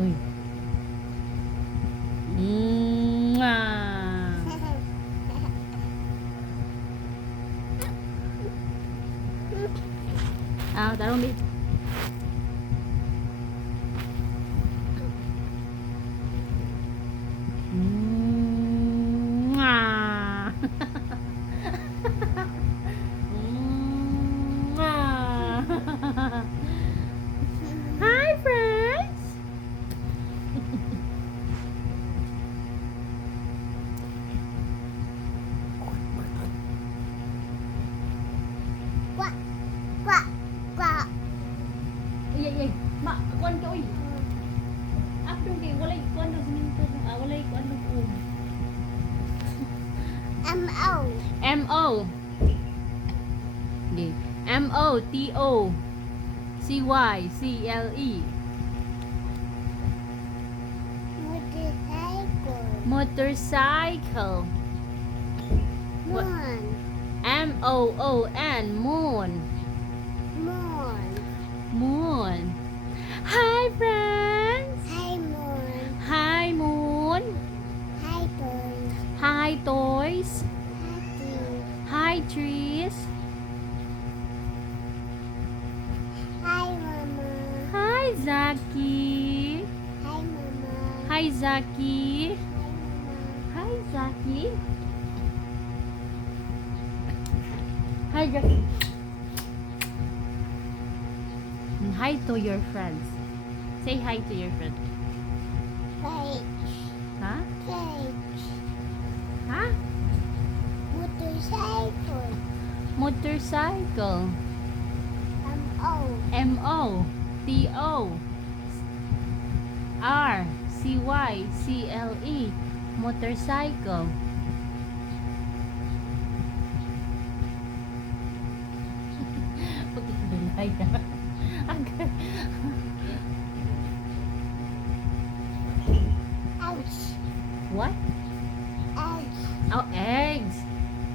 Uy. Mwah. Tarong đi. Mwah. Mwah. Hi friends. Quack, quack, quack. Iya. Mak, kuan ka uy. Abdong kay walay kuan daw sininto. Walay kuan daw ko. M-O. M-O. Di. M-O-T-O. C-Y-C-L-E. Motorcycle. Motorcycle. What? Moon. M-O-O-N. Moon. Moon. Moon. Hi friends. Hi, moon. Hi moon. Hi, toys. Hi toys. Happy. Hi trees. Hi, mama. Hi Zaki. Hi, mama. Hi Zaki. Hi, Hi Zaki. Hi Zaki. Hi to your friends. Say hi to your friends. mama. Huh? Cage. Huh? Motorcycle. Motorcycle. M-O. M-O-T-O R-C-Y-C-L-E. Motorcycle. Pagkakabelay ka. Ouch. What? Ouch. Oh, eggs.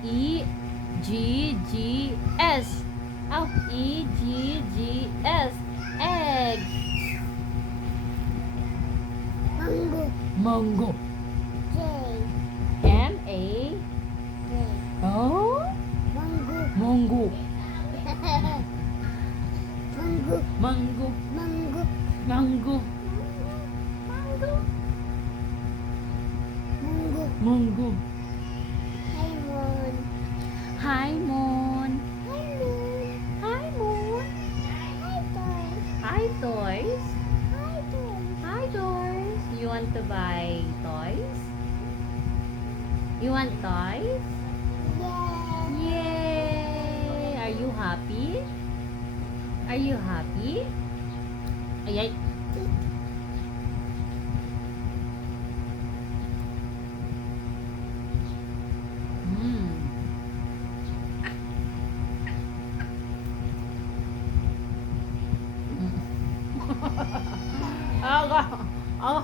E-G-G-S. Oh, E-G-G-S. Eggs. Mango. Mango. J. M-A. J. Oh? Mango. Mango. Mango. Mango. Mango. Mango. Mango. Mango. Mango. Hi, moon. Hi, Moon. Hi, moon. Hi, Moon. Hi, toys. Hi, toys. Hi, toys. Hi, toys. You want to buy toys? You want toys? Yeah. Yay! Are you happy? Are you happy? Ay. Hmm. Aga. Aga.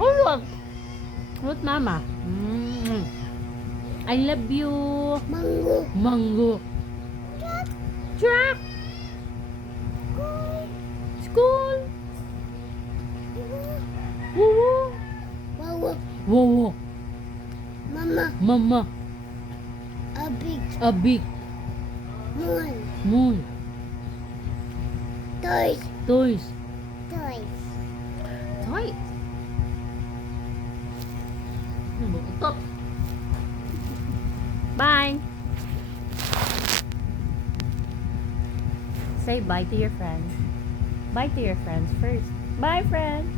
Oh, look. Look, Mama. I love you. Mango. Mango. Truck. Truck. School. Woo Wow. woo. Woo. Mama. Mama. A big A big moon. moon. Toys. Toys. Toys. Toys. Stop. Bye. Say bye to your friends. Bye to your friends first. Bye, friends.